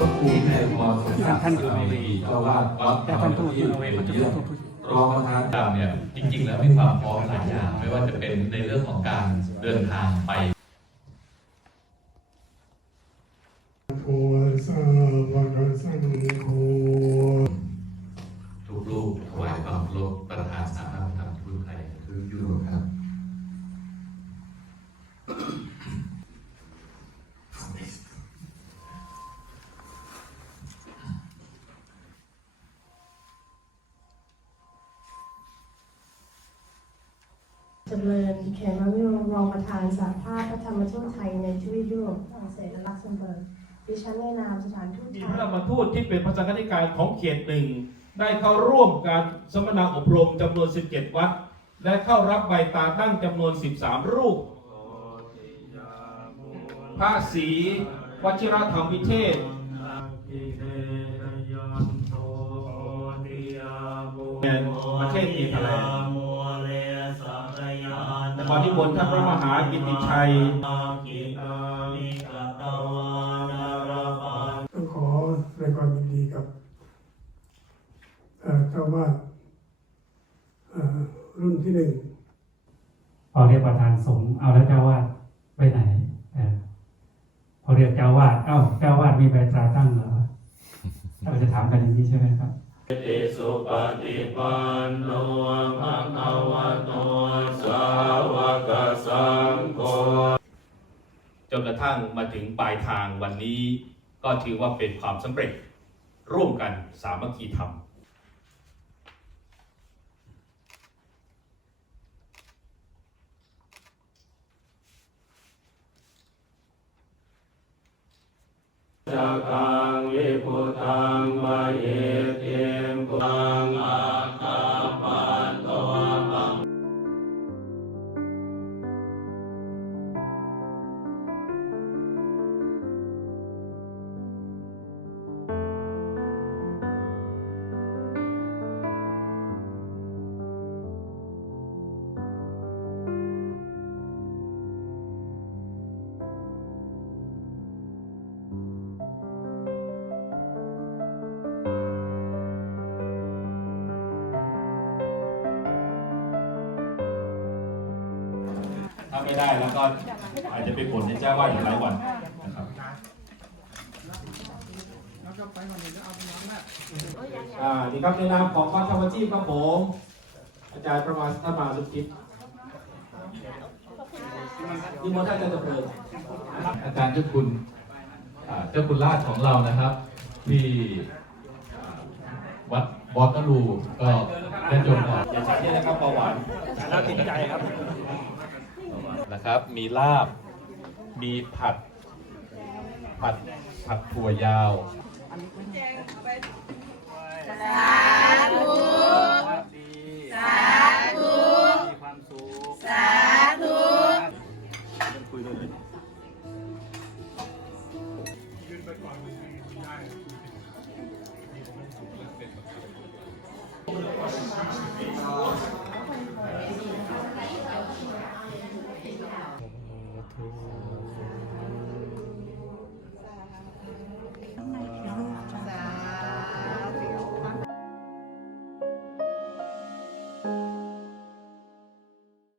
ภูมิในมรสุมท่านอยู่ในเจ้าวาดวัดแต่ท่านทูตนอร์เวย์เขาจะพูดพูดรองประธานต่างเนี่ยจริง ๆ แล้วมีความพร้อมหลายอย่างไม่ว่าจะเป็นในเรื่องของการเดินทางไปโทสะภะคะสังโฆ ทุกรูปถวายความเคารพประธานสาธารณธรรมทุกไทย คืออยู่ครับ จำเริญแขมาวิโรรองประธานสหภาพพระธรรมทูตไทยในทวีปยุโรปฝรั่งเศสและลักเซมเบิร์กดิฉันในนามสถานทูตมีไทพระยธรรมทูตที่เป็นภาษาคณิกายของเขตหนึ่งได้เข้าร่วมการสมนาอบรมจำนวน 17 วัด และเข้ารับใบตาตั้งจำนวน 13 รูป พระศรีวชิรธรรมวิเทศ ประเทศเนเธอร์แลนด์ แต่วันที่บนท่านพระมหากิติชัยต้องขอแสดงความยินดีกับเอ่อเจ้าวาดเอ่อรุ่นที่หนึ่งพอเรียกประธานสงฆ์เอาแล้วเจ้าวาดไปไหนเออพอเรียกเจ้าวาดเอ้าเจ้าวาดมีใบตราตั้งเหรอเราจะถามกันอย่างนี้ใช่ไหมครับติสุปฏิปันโนภะคะวะโต ทั่งมาถึงปลายทางวันนี้ ก็ถือว่าเป็นความสำเร็จร่วมกันสามัคคีธรรมาไม่ได้แล้วก็อาจจะเป็นผลในเจ้าว่าอยู่หลายวันนะครับอ่านี่ครับในนามของวัดธรรมจีพครับผมอาจารย์ประมาณท่านมาสุกิจนิมนต์ท่านอาจารย์ตะเพลินอาจารย์เจ้าคุณอ่าเจ้าคุณราชของเรานะครับ ที่อ่าวัดบอสตลูก็ได้จงออกอย่าใช้เนี่ยนะครับเบาหวาน นะครับ มีลาบ มีผัด ผัด ผัดถั่วยาวสาธุสาธุมีามสุสาธุ